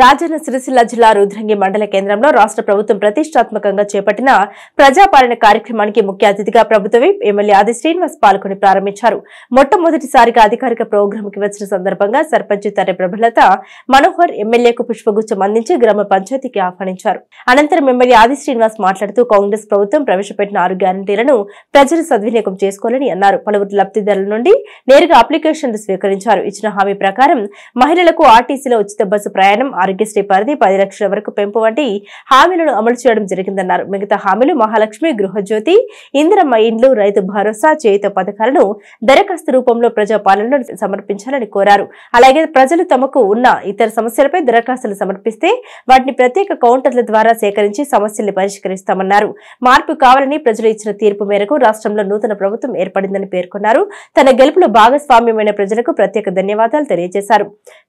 రాజన్న సిరిసిల్ల జిల్లా రుద్రంగి మండల కేంద్రంలో రాష్ట్ర ప్రభుత్వం ప్రతిష్టాత్మకంగా చేపట్టిన ప్రజాపాలన కార్యక్రమానికి ముఖ్య అతిథిగా ప్రభుత్వ విప్ ఎమ్మెల్యే ఆది శ్రీనివాస్ పాల్గొని ప్రారంభించారు. మొట్టమొదటిసారిగా అధికారిక ప్రోగ్రాంకి వచ్చిన సందర్భంగా సర్పంచ్ తర్రె ప్రభలత మనోహర్ ఎమ్మెల్యేకు పుష్పగుచ్చం అందించి గ్రామ పంచాయతీకి ఆహ్వానించారు. అనంతరం ఎమ్మెల్యే ఆది శ్రీనివాస్ మాట్లాడుతూ కాంగ్రెస్ ప్రభుత్వం ప్రవేశపెట్టిన 6 గ్యారంటీలను ప్రజలు సద్వినియోగం చేసుకోవాలని అన్నారు. పలువురు లబ్ధిదారుల నుండి నేరుగా అప్లికేషన్లు స్వీకరించారు. ఇచ్చిన హామీ ప్రకారం మహిళలకు ఆర్టీసీలో ఉచిత బస్సు ప్రయాణం, ఆరోగ్యశ్రీ పరిధి 10 లక్షల వరకు పెంపు వంటి హామీలను అమలు చేయడం జరిగిందన్నారు. మిగతా హామీలు మహాలక్ష్మి, గృహజ్యోతి, ఇందిరమ్మ ఇండ్లు, రైతు భరోసా, చేయుత పథకాలను దరఖాస్తు రూపంలో ప్రజాపాలనలో సమర్పించాలని కోరారు. అలాగే ప్రజలు తమకు ఉన్న ఇతర సమస్యలపై దరఖాస్తులు సమర్పిస్తే వాటిని ప్రత్యేక కౌంటర్ల ద్వారా సేకరించి సమస్యల్ని పరిష్కరిస్తామన్నారు. మార్పు కావాలని ప్రజలు ఇచ్చిన తీర్పు మేరకు రాష్ట్రంలో నూతన ప్రభుత్వం ఏర్పడిందని పేర్కొన్నారు. తన గెలుపులో భాగస్వామ్యమైన ప్రజలకు ప్రత్యేక ధన్యవాదాలు తెలియజేశారు.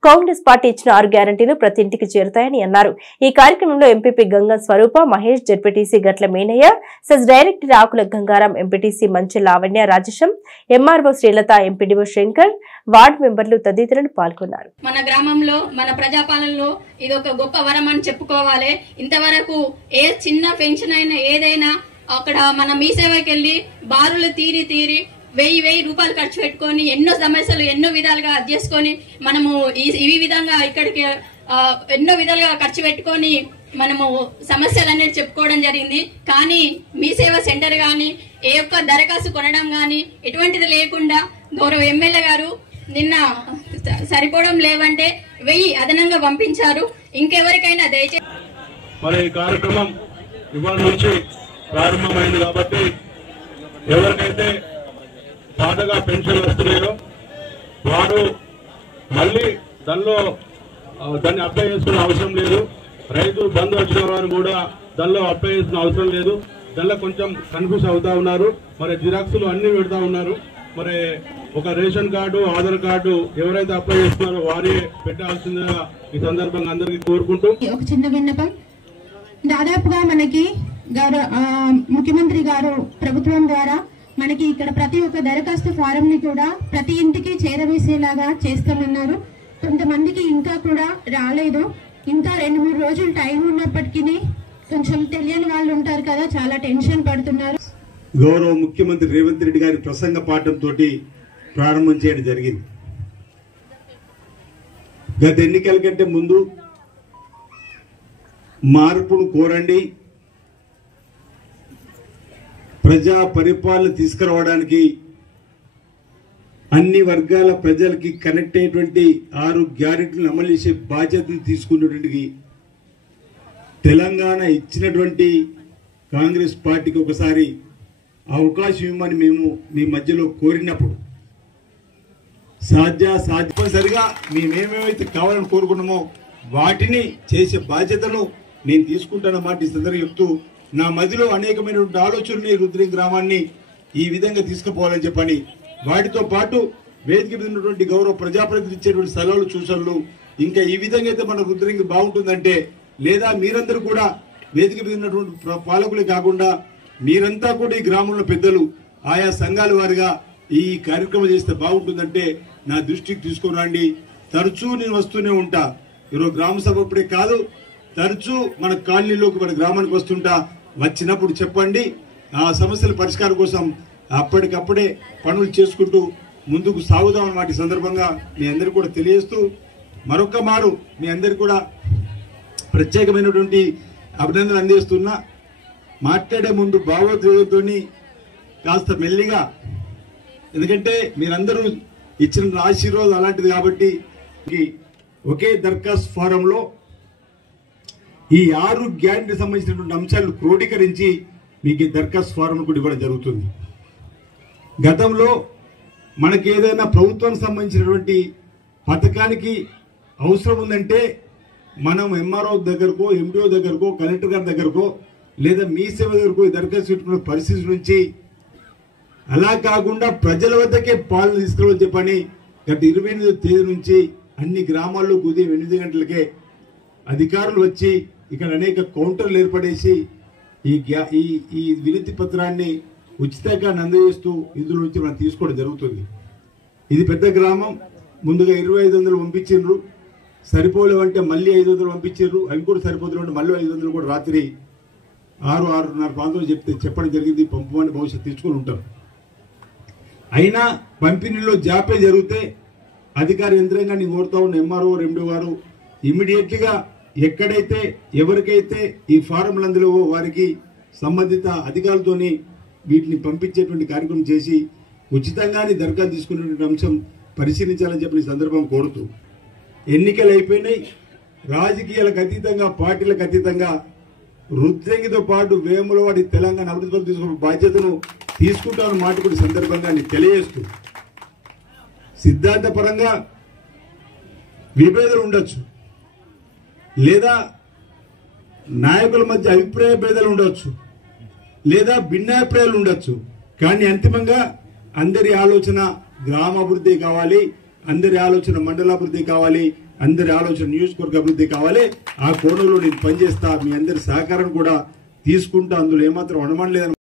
కాంగ్రెస్ పార్టీ ఇచ్చిన 6 గ్యారంటీలు ప్రతి ఇంటికి చేరుతాయని అన్నారు. ఈ కార్యక్రమంలో ఎంపీపీ గంగం స్వరూప, మహేష్, జెడ్పీటీసీ గట్ల మేనయ్య, సెస్ డైరెక్టర్ ఆకుల గంగారాం, ఎంపీటీసీ మంచి Lavanya Rajesham, MRO Srilatha, MPDO Shankar, ward మెంబర్లు తదితరులు పాల్గొన్నారు. మన గ్రామంలో మన ప్రజాపాలనలో ఇది ఒక గొప్ప వరం అని చెప్పుకోవాలి. ఇంతవరకు ఏ చిన్న పెన్షన్ అయినా ఏదైనా అక్కడ మన మీ సేవకి వెళ్లి బారులు తీరి 1000 రూపాయలు ఖర్చు పెట్టుకొని ఎన్నో సమస్యలు ఎన్నో విధాలుగా అది చేసుకొని మనము ఈ విధంగా ఇక్కడికి ఎన్నో విధాలుగా ఖర్చు పెట్టుకొని మనము సమస్యలు అనేది చెప్పుకోవడం జరిగింది. కానీ మీ సేవ సెంటర్ గాని ఏ ఒక్క దరఖాస్తు కొనడం గాని ఎటువంటిది లేకుండా గౌరవ ఎమ్మెల్యే గారు నిన్న సరిపోవడం లేవంటే 1000 అదనంగా పంపించారు. ఇంకెవరికైనా దయచేసి మరి ఈ కార్యక్రమం ఇవాళ నుంచి ప్రారంభమైంది కాబట్టి ఎవరికైతే పాతగా పెన్షన్ వస్తున్నాయో వారు మళ్ళీ దాన్ని అప్లై చేసుకునే అవసరం లేదు. రైతు బంధు వచ్చిన వారు కూడా దానిలో అప్లై చేసుకునే అవసరం లేదు. దానిలో కొంచెం కన్ఫ్యూజ్ అవుతా ఉన్నారు. మరి జిరాక్స్లు అన్ని పెడతా ఉన్నారు. మరి ఒక రేషన్ కార్డు, ఆధార్ కార్డు ఎవరైతే అప్లై చేస్తున్నారో వారే పెట్టాల్సిందిగా ఈ సందర్భంగా అందరికీ కోరుకుంటూ ఒక చిన్న విన్నపం. దాదాపుగా మనకి ముఖ్యమంత్రి గారు ప్రభుత్వం ద్వారా మనకి ఇక్కడ ప్రతి ఒక్క దరఖాస్తు ఫారం ని కూడా ప్రతి ఇంటికి చేరవేసేలాగా చేస్తామన్నారు. కొంతమందికి ఇంకా కూడా రాలేదు. ఇంకా 2-3 రోజులు టైం ఉన్నప్పటికీ కొంచెం తెలియని వాళ్ళు ఉంటారు కదా, చాలా టెన్షన్ పడుతున్నారు. గౌరవ ముఖ్యమంత్రి రేవంత్ రెడ్డి గారి ప్రసంగ పాఠంతో ప్రారంభం చేయడం జరిగింది. గత ఎన్నికల కంటే ముందు మార్పును కోరండి, ప్రజా పరిపాలన తీసుకురావడానికి అన్ని వర్గాల ప్రజలకి కనెక్ట్ అయ్యేటువంటి 6 గ్యారెంటీలను అమలు చేసే బాధ్యతను తీసుకున్నటువంటి తెలంగాణ ఇచ్చినటువంటి కాంగ్రెస్ పార్టీకి ఒకసారి అవకాశం ఇవ్వమని మేము మీ మధ్యలో కోరినప్పుడు సాధ్యపరిసరిగా మేమేమైతే కావాలని కోరుకున్నామో వాటిని చేసే బాధ్యతను నేను తీసుకుంటానన్నమాట ఈ సందర్భంగా చెప్తూ, నా మధ్యలో అనేకమైనటువంటి ఆలోచనని రుద్రంగి గ్రామాన్ని ఈ విధంగా తీసుకుపోవాలని చెప్పని, వాటితో పాటు వేదిక మీద ఉన్నటువంటి గౌరవ ప్రజాప్రతినిధులు ఇచ్చేటువంటి సలహాలు, సూచనలు ఇంకా ఈ విధంగా అయితే మన రుద్రంగి బాగుంటుందంటే, లేదా మీరందరూ కూడా వేదిక మీద ఉన్నటువంటి పాలకులే కాకుండా మీరంతా కూడా ఈ గ్రామంలో పెద్దలు ఆయా సంఘాల వారిగా ఈ కార్యక్రమం చేస్తే బాగుంటుందంటే నా దృష్టికి తీసుకుని రండి. తరచూ నేను వస్తూనే ఉంటా. ఈరోజు గ్రామ సభ అప్పుడే కాదు, తరచూ మన కాలనీలోకి మన గ్రామానికి వస్తుంటా. వచ్చినప్పుడు చెప్పండి. ఆ సమస్యల పరిష్కారం కోసం అప్పటికప్పుడే పనులు చేసుకుంటూ ముందుకు సాగుదాం అన్నమాట. ఈ సందర్భంగా మీ అందరికీ కూడా తెలియజేస్తూ మరొక మారు మీ అందరికీ కూడా ప్రత్యేకమైనటువంటి అభినందనలు అందిస్తున్నా. మాట్లాడే ముందు భావోద్వేగంతో కాస్త మెల్లిగా, ఎందుకంటే మీరందరూ ఇచ్చిన ఆశీర్వాదం అలాంటిది కాబట్టి ఒకే దరఖాస్తు ఫారంలో ఈ 6 గ్యారెంటీ సంబంధించినటువంటి అంశాలను క్రోడీకరించి మీకు దరఖాస్తు ఫారం కూడా ఇవ్వడం జరుగుతుంది. గతంలో మనకి ఏదైనా ప్రభుత్వానికి సంబంధించినటువంటి పథకానికి అవసరం ఉందంటే మనం ఎంఆర్ఓ దగ్గరకో, ఎండిఓ దగ్గరకో, కలెక్టర్ గారి దగ్గరకో లేదా మీ సేవ దగ్గరకో దరఖాస్తు పెట్టుకునే పరిస్థితి నుంచి, అలా కాకుండా ప్రజల వద్దకే పాలన తీసుకురావాలని చెప్పని గత 28వ తేదీ నుంచి అన్ని గ్రామాల్లో ఉదయం 8 గంటలకే అధికారులు వచ్చి ఇక్కడ అనేక కౌంటర్లు ఏర్పడేసి ఈ వినతి పత్రాన్ని ఉచితంగా అందజేస్తూ ఇందులో నుంచి మనం తీసుకోవడం జరుగుతుంది. ఇది పెద్ద గ్రామం. ముందుగా 2500 పంపించిండ్రు. సరిపోలేవంటే మళ్ళీ 500 పంపించారు. అవి కూడా సరిపోతులేవంటే మళ్ళీ 500 కూడా రాత్రి 6-6:30 ప్రాంతంలో చెప్పడం జరిగింది. పంపమని భవిష్యత్తు తెచ్చుకొని ఉంటారు. అయినా పంపిణీలో జాప్యం జరిగితే అధికార యంత్రాంగాన్ని కోరుతా ఉన్న ఎంఆర్ఓ ఎండో గారు ఇమీడియట్లీగా ఎక్కడైతే ఎవరికైతే ఈ ఫారంలు అందులో వారికి సంబంధిత అధికారులతోని వీటిని పంపించేటువంటి కార్యక్రమం చేసి ఉచితంగానే దరఖాస్తు తీసుకునేటువంటి అంశం పరిశీలించాలని చెప్పిన సందర్భం కోరుతూ, ఎన్నికలు అయిపోయినాయి. రాజకీయాలకు అతీతంగా, పార్టీలకు అతీతంగా రుద్రంగితో పాటు వేములవాడి తెలంగాణ అభివృద్ధి తీసుకున్న బాధ్యతను తీసుకుంటామన్న మాట కూడా సందర్భంగా తెలియజేస్తూ, సిద్ధాంతపరంగా విభేదాలు ఉండొచ్చు, లేదా నాయకుల మధ్య అభిప్రాయ భేదాలు ఉండొచ్చు, లేదా భిన్నాభిప్రాయాలు ఉండొచ్చు. కానీ అంతిమంగా అందరి ఆలోచన గ్రామాభివృద్ధి కావాలి, అందరి ఆలోచన మండలాభివృద్ధి కావాలి, అందరి ఆలోచన నియోజకవర్గ అభివృద్ధి కావాలి. ఆ కోణంలో నేను పనిచేస్తా, మీ అందరి సహకారం కూడా తీసుకుంటా, అందులో ఏమాత్రం అనుమానం లేదని